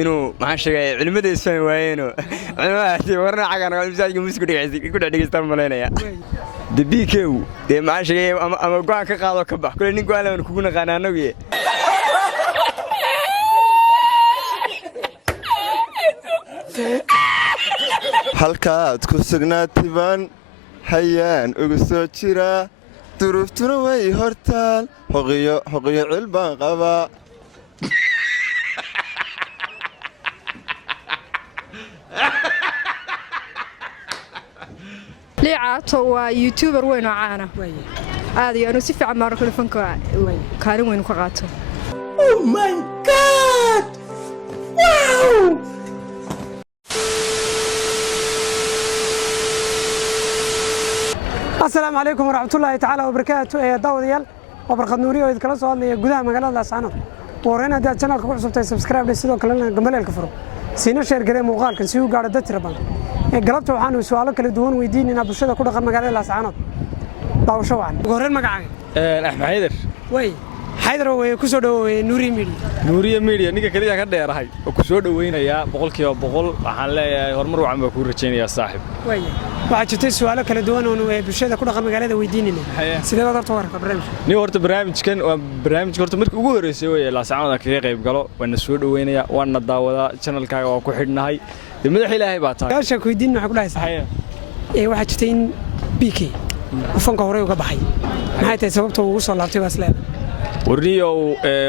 inuu maxaan sheegay culimada isfahmi waayeen culimadaasi warna cagan masaajidka musku dhagaystaan malaynaya dbku dee maxaan sheegay ama go'aan ka qaado ka bax kule nin go'aan aan kugu naqaan anagu halkaad ku sugnaatibaan hayaan ugu soo jira duruuftuna way hortaal hoqiyo cil baan qabaa Liicaato waa youtuber weyn oo caan ah aad iyo anu si fiican ma arkay fanka kaalin weyn ku qaato oh my god wow السلام عليكم ورحمة الله تعالى وبركاته داوديال وبركات نوري وإذ كلا سؤال لي جودها مجال لاسcaanood ورينا ده channel كوب سبتاي سبسكرايب لسيدو كلنا جمال الكفرو سينا شير garee muuqaalka si uu gaaro dad tira badan galabta waxaan su'aalo kala duwan weydiinayna bulshada ku dhaqan magaalada Laascaanood daawasho wacan goreen magacaaga Axmed Haydar way Haydar way ku soo dhaweeyay Nuuriya Media ninka kaliya ka dheerahay oo ku soo dhaweynaya 100% waxaan leeyahay horumar wacan baa ku rajaynayaa saaxiib way waxa jirtay su'aalo kala duwan oo bulshada ku dhaqan magaalada weydiinayna sidee wada horta barnaamijka ni horta barnaamijkan waa barnaamij horta markii ugu horeysay way Laascaanood ka qayb galo waana soo dhaweynaya waana daawada channelkaaga waa ku xidhnahay madax Ilaahay baa tahay gaasha ku weydiin waxa ku dhahay waxa jirtay in BK fanka hore uga baxay maxay tahay sababta uu soo laabtay wasleed warniyo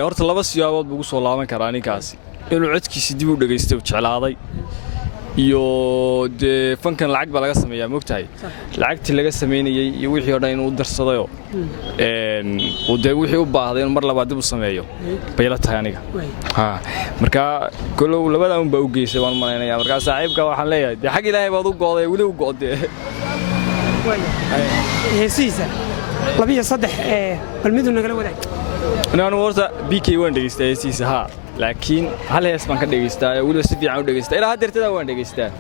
horta laba siyaabood buu soo laaban karaa ninkaasi inuu codkiisa dib u dhageystay oo jeclaaday iyo de fankan lacag baa laga sameeyaa moogtahay lacagtii laga sameeyay iyo wixii oo dhan inuu darsadayo oo de wixii u baahday in mar labaad dib u sameeyo bayla tahay aniga marka kolow labada baa u geysay waan maleynaya marka saaxiibka waxaan leeyahay de xaq Ilaahay baad u gooday wali u gooday Heesaysa labiyo saddex bal mid naga wadaag أنا ورثة بيكي وين دقيستا يسيس ها لكن هل هي اسمها كدقيستا ولا سفي عن دقيستا إلى هذا ارتدا وين دقيستا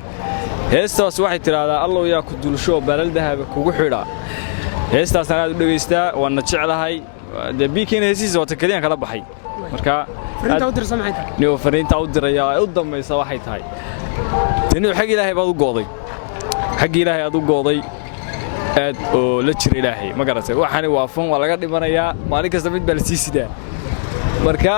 هستا واحد ترى هذا الله ياكل دول شو بلال ذهب كوجحرة هستا سنة دقيستا وأنا تشعل هاي ده بيكي هسيس وتكلين كلا بحي مركا فرنت أودر سمعتها نيو فرنت أودر يا قدام ما يسوى واحد هاي تنو حقي له هيبادو قاضي حقي له هيبادو قاضي aad oo la jir Ilaahay ma garatay waxaan waafan waa laga dhimanayaa maalin kasta mid bal siisida marka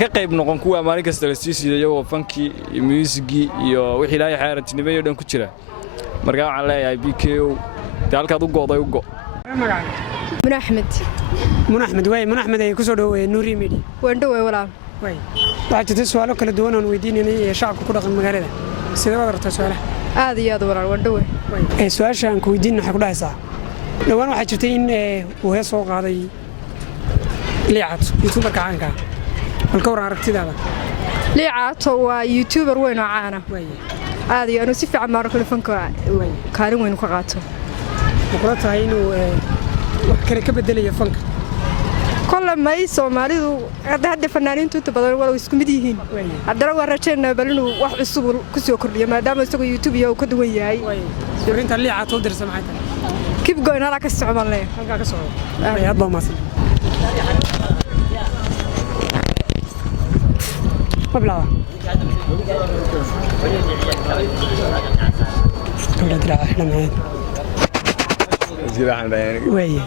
ka qayb noqon kuwa maalin kasta la siisida iyo fanki musiigi iyo wixii Ilaahay xaarantinimo iyo dhan ku jira marka waxaan leeyahay BKO dalkaad u gooday u go Axmed way Axmed ay ku soo dhaweeyay Nuuriya Media waan dhaweey walaal way waxa jirtay su'aalo kala duwan oo weydiinayna shacabka ku dhaqan magaalada sidee wada rabtaa su'aalaha aad iyo aad walaal waan dhaweey su'aashan ku weydiin waxa ku dhahaysaa dhawaan waxa jirtay in uu hees soo qaaday Liicaato youtuber caanka halka war aragtidaada Liicaato waa youtuber weyn oo caan ah aad iyo anu si fiican ma arkay fanka kaalin weyn ku qaato muqla tahay inuu wax kale ka bedelayo fanka كل ما يسوماليدو هذا فنانين تبادل ولا يسكمد يهين هذا لو رجعنا بلنو واحد الصبر كسيو كردية ما دام يسوي يوتيوب يو كدوي ياي أنت اللي عطوا درس معك كيف قلنا لك السعودية ليه هلقاك السعودية يلا مثلا قبلها ولا درا أحلى معين زيادة عن بيانك وين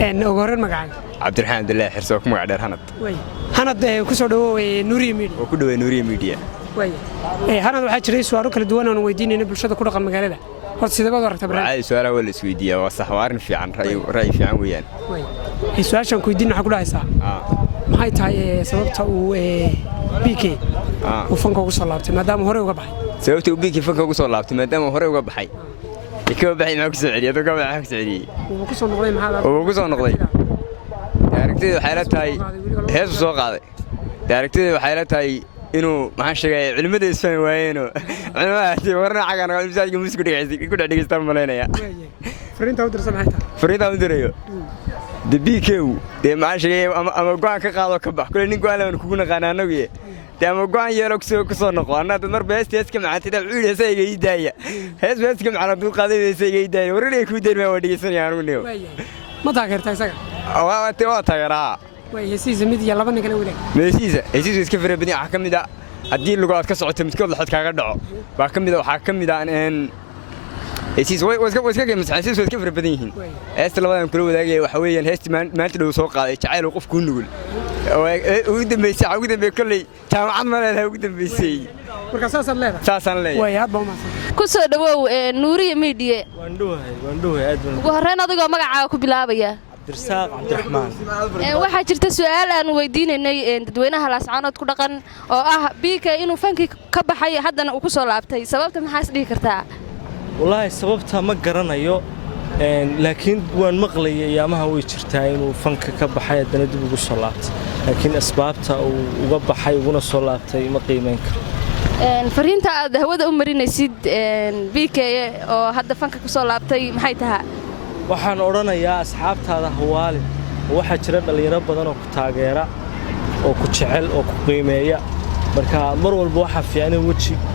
إن أقرر مقعد عبد الرحمن الله حرسوك مقعد هند وين هند كسره نورية ميديا وكله نورية ميديا وين هند واحد شري سؤال كل دوان أنا ويدين إن بالشدة كل رقم مقالة هذا سيدا بدر تبرع عاي سؤال ولا سويدية وصحوارن في عن رأي في عن ويان وين السؤال شان كويدين حقول هاي ساعة ما هي تاي سببته بيكي وفنك وصل لابتي ما دام هوري وقبحي سببته بيكي فنك وصل لابتي ما دام هوري وقبحي يكون بحي معك سعودية تقوم معك سعودية وقصوا نقضي مع هذا وقصوا نقضي دايركتي حالتها هي سوق هذا دايركتي وحالتها إنه ما شيء علماء إسفين وينه علماء ورنا حاجة أنا مساجي مسكو دقيقة كل دقيقة استمر ملينا يا فرينتا ودر سمعتها فرينتا ودر يو دبيكو ده ما شيء أما قاعد كقاعد كبح كل نيجي على نكون قنانا وياه ده أما قاعد يروح كسر نقانا تمر بس تسكم عن تدا عود هسه جيدايا هس بس كم على طول قاضي هسه جيدايا ورنا يكون در ما ودي يسني عنو نيو ما تاكر تاكر أو توا تاكرها هسيسة ميديا لبنا كنا ولا هسيسة كيف ربني حكم ده haddii lugaad ka socoto midkood laxad kaaga dhaco baa ka mid waxaa ka mid ah heesiis way iska geemsaxaysiis way iska fara badan yihiin heesta labadan kula wadaagaya waxa weeyaan heesti maanta dhow soo qaaday jacayl qof ku nugul ugu dambeysay kolley jaamacad ma leedahay ugu dambeysay marka saasaan leeyahay way aad baa u mahadsan ku soo dhawow nuuriya media waan dhawahay aad ugu horreyn adigoo magacaaga ku bilaabaya Abdirsaaq Cabdiraxmaan waxaa jirta su'aal aan weydiinaynay dadweynaha Laascaanood ku dhaqan oo ah BK inuu fanki ka baxay haddana uu ku soo laabtay sababta maxaa is dhihi kartaa wallaahi sababta ma garanayo laakiin waan maqlayay ayaamaha way jirtaa inuu fanka ka baxay haddana dib ugu soo laabtay laakiin asbaabta uu uga baxay uguna soo laabtay ma qiimeyn karo fariinta aad hawada u marinaysid BK oo hadda fanka ku soo laabtay maxay tahay waxaan odhanayaa asxaabtaada hawaalin waxaa jira dhalinyaro badan oo ku taageera oo ku jecel oo ku qiimeeya marka mar walba waxa fiican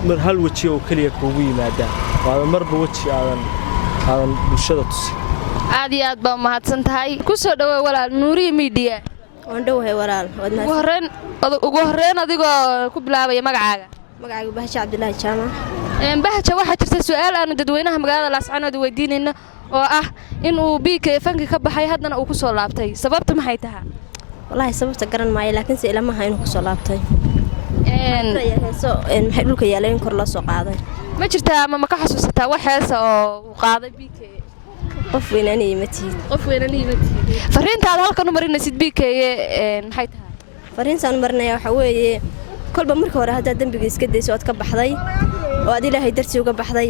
in hal waji oo kaliya kuugu yimaadaan waa marba waji aadan bulshada tusin aad iyo aad baa mahadsan tahay ku soo dhawow walaal nuuriya media waan dhawahay walaal ugu horreyn adigoo ku bilaabaya magacaaga Bahasha Cabdullaahi Jaamac Bahasha waxaa jirta su'aal aanu dadweynaha magaalada Laascaanood weydiinayno oo ah in uu BK fanki ka baxay haddana uu ku soo laabtay sababta maxay tahay wallaahi sababta garan maayo laakiin si ilamaha inuu ku soo laabtay maxay dhulka yaaleen kor la soo qaaday ma jirtaa ama ma ka xasuusataa wax heesa oo uu qaaday BK qof weynaan yimaatid fariinta aad halkan u marinaysid BK maxay tahay fariintaan u marinaya waxa weeye kolba marka hore hadda dambiga iska dayso aad ka baxday oo aad ilaahay dartii uga baxday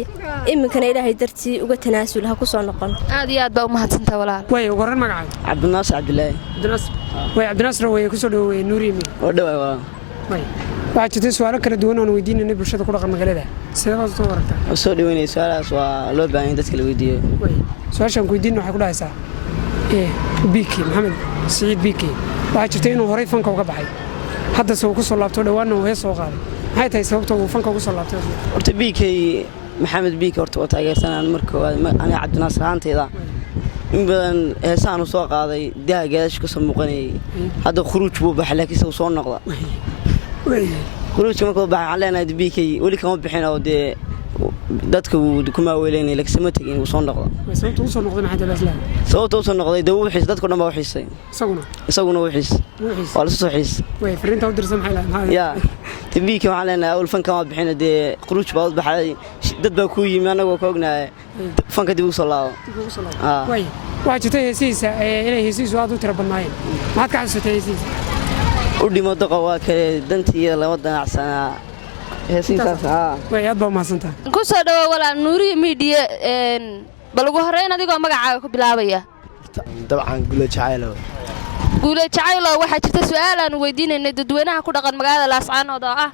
iminkana ilaahay dartii uga tanaasul ha ku soo noqon aad iyo aad baa u mahadsantahay walaal way ugu horreyn magacaaga Cabdinaasir Cabdullaahi Cabdinaasir way ku soo dhaweeyay nuuriya oo dhawaay way waxaa jirta su'aalo kala duwan oo weydiinayna bulshada ku dhaqan magaalada sidee soo waragtaa soo dhaweynay su'aalahaas waa loo baahan dadka la weydiiyo su'aashan ku weydiin waxay ku dhahaysaa BK Maxamed Saciid BK waxaa jirta inuu horay fanka uga baxay hadda soo ku soo laabto dhawaana uu hees soo qaaday maxay tahay sababta uu fanka ugu soo laabtay horta BK Maxamed BK horta waa taageersanaan marka aniga Cabdinaasir ahaantayda in badan heesaan soo qaaday daageedash ka soo muuqanay hadda khuruuj buu baxay laakiin uu soo noqda khuruujka markuu baxay caleena BK wali kama bixin oo de dadka uu kuma weeleynay laakiin ma tagin uu soo noqda sababta uu soo noqday maxay tahay isla sababta uu soo noqday dawuu xiis dadku dhanba u xiisay isaguna uu xiis wala soo xiis way fariinta u dirsan maxay lahayd ya BK waxaan leenahay awal fanka ma bixin de khuruuj baad baxay dad baa ku yimi anagoo ka ognaay fanka dib u soo laabo way waxa jirta heesiisa inay heesiisu aad u tira badnaayeen maxaad ka xasuustay heesiisa u dhimo daqa waa kale dantiisa laba danacsana heesiisaas way aad baa mahadsantahay ku soo dhawow walaal nuuriya media bal ugu horreyn adigoo magacaaga ku bilaabaya dabcan guule jacaylo waxaa jirta su'aal aan weydiinaynay dadweynaha ku dhaqan magaalada Laascaanood oo ah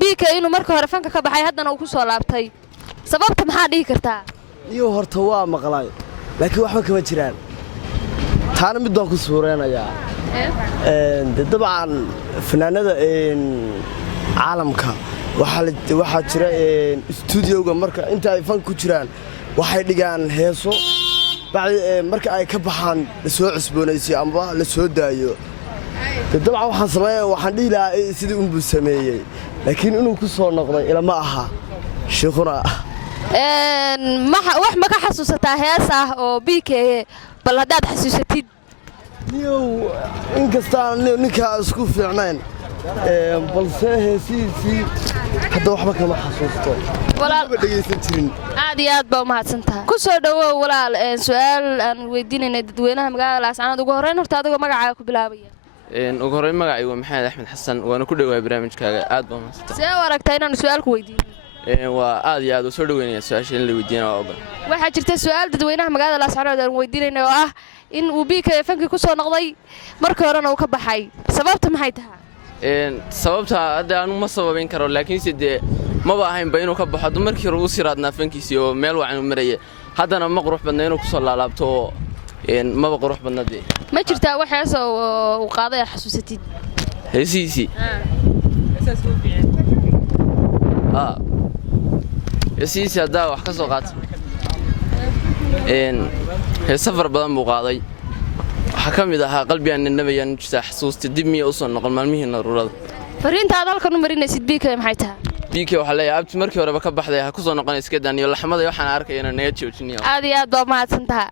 BK inuu marka hore fanka ka baxay haddana uu ku soo laabtay sababta maxaa dhihi kartaa iyo horta waa maqlay laakiin waxba kama jiraan taana mid baan ku suureenayaa dabcan fanaanada caalamka waxaa jira stuudioga marka inta ay fan ku jiraan waxay dhigaan heeso marka ay ka baxaan la soo cusboonaysiyo amba la soo daayo dabcan waxaan dhihi lahaa sidii unbuu sameeyey laakiin inuu ku soo noqday ilama aha sheekuna wax ma ka xasuusataa hees ah oo BK bal haddaad xasuusatid inkastaan ninkaa isku fiicnayn balse heesiisii hadda waxba kama xasuusto dhegaysan jirin aad iyo aad baa u mahadsantahay ku soo dhawow walaal su'aal aan weydiinaynay dadweynaha magaalada Laascaanood ugu horreyn horta adigoo magacaaga ku bilaabaya ugu horreyn magacaygu waa Maxamed Axmed Xasan waana ku dhawaay barnaamijkaaga aad baa mahadsantahay see u aragtaa inaan su'aal ku weydiino waa aad iyo aad u soo dhaweynaya su'aasha in la weydiino oo ogon waxaa jirta su'aal dadweynaha magaalada Laascaanood aan weydiinaynay oo ah in uu BK fanki ku soo noqday markii horena uu ka baxay sababta maxay tahay sababta hadda aanu ma sababayn karo laakiinse dee maba ahaynba inuu ka baxo markii hore uu siraadnaa fankiisii oo meel wacan u marayay haddana ma qurux badna inuu ku soo laalaabto oo maba qurux badna dee ma jirtaa wax hees uu qaaday xasuusatid heesiisii heesiisii haddaa wax ka soo qaata heesa fara badan buu qaaday waxaa ka mid ahaa qalbigaan nanabayaan jirtaa xasuusta dib miya u soo noqon maalmihii naruurada fariinta aad halkan u marinaysid BK maxay tahay BK waxa la yaabti markii horeba ka baxday ha ku soo noqon iska daan iyo laxmada waxaan arkay inaan naga joojinayo aad iyo aad baa mahadsantahay